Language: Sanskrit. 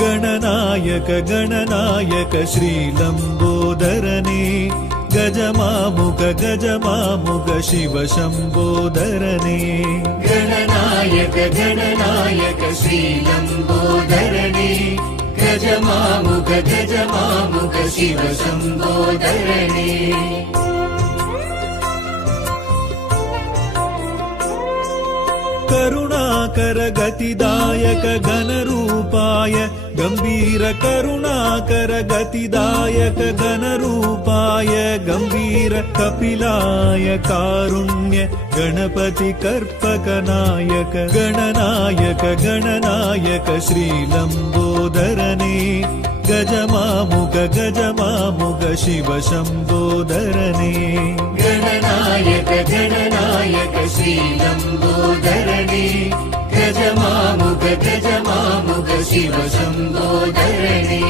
गणनायक गणनायक श्रीलम्बोदरने गजमामुख गजमामुख शिव शम्बोदरने गणनायक गणनायक श्रीलम्बोदरने गजमामुख गजमामुख शिव शम्बोदरने करुणाकर गतिदायक घनरूपाय गंभीर करुणाकर गतिदायक घनरूपाय गंभीर कपिलाय कारुण्य गणपति कर्पक नायक गणनायक गणनायक श्रीलम्बोदरने गजमामुख गजमामुख शिव शम्बोदरने गणनायक गणनायक श्रीलम्बोदरने गजमामुख गजमामुख शिव शम्बोदरने